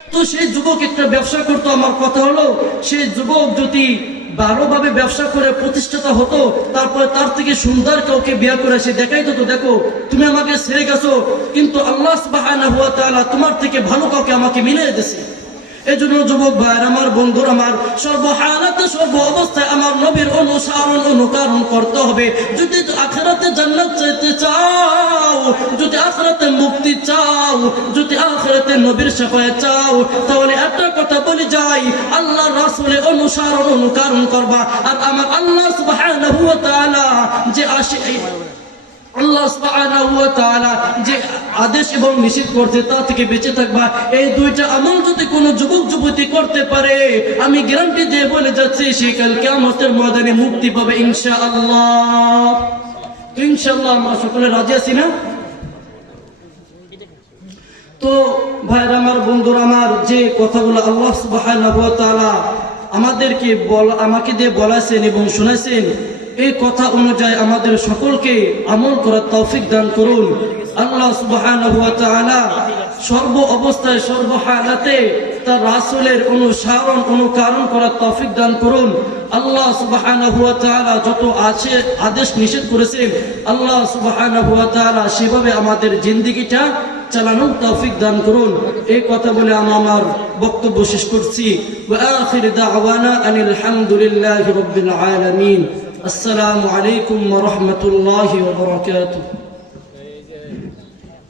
তো সেই যুবক একটা ব্যবসা করতো। আমার কথা হলো, সেই যুবক যদি ভালোভাবে ব্যবসা করে প্রতিষ্ঠাতা হতো, তারপরে তার থেকে সুন্দর কাউকে বিয়ে করে সে দেখাইতো, তো দেখো তুমি আমাকে ছেড়ে গেছো, কিন্তু আল্লাহ সুবহানাহু ওয়া তাআলা তোমার থেকে ভালো কাউকে আমাকে মিলিয়ে দিয়েছে। এজন্য যুবক ভাইয়ের আমার, বন্ধুর আমার, সর্বহালাতে সর্ব অবস্থায় আমার নবীর অনুসরণ অনুকরণ করতে হবে। যদি আখিরাতে জান্নাত চাইতে চাও, যদি আখিরাতে মুক্তি চাও, যদি আখিরাতে নবীর শাফায়াত চাও, তাহলে একটা কথা বলি যাই, আল্লাহর রাসূলের অনুসরণ অনুকরণ করবা। আর আমার আল্লাহ সুবহানাহু ওয়া তাআলা যে আল্লাহ সুবহানাহু ওয়া তাআলা যে আদেশ এবং নিষেধ করতে তা থেকে বেঁচে থাকবা। এই দুইটা আমল যদি কোনো যুবক যুবতী করতে পারে, আমি গ্যারান্টি দিয়ে বলে যাচ্ছি, সে কাল কিয়ামতের ময়দানে মুক্তি পাবে ইনশাআল্লাহ। ইনশাআল্লাহ আমরা সকলে রাজি আছি না? তো ভাইরা আমার, বন্ধুরা আমার, যে কথাগুলো আল্লাহ সুবহানাহু ওয়া তাআলা আমাকে দিয়ে বলাছেন এবং শোনাছেন, এই কথা অনুযায়ী আমাদের সকলকে আমল করার তৌফিক দান করুন। আল্লাহ সুবহানাহু ওয়া তাআলা সর্ব অবস্থায় সর্ব হালাতে তার রাসূলের অনুসরণ অনুকরণ করার তৌফিক দান করুন। আল্লাহ সুবহানাহু ওয়া তাআলা যত আছে আদেশ নিষেধ করেছেন, আল্লাহ সুবহানাহু ওয়া তাআলা সেভাবে আমাদের জিন্দেগিটা চালানোর তৌফিক দান করুন। এই কথা বলে আমি আমার বক্তব্য শেষ করছি। ওয়া আখির দাওয়ানা আনিল হামদুলিল্লাহি রাব্বিল আলামিন। আসসালামু আলাইকুম ওয়া রাহমাতুল্লাহি ওয়া বারাকাতুহু।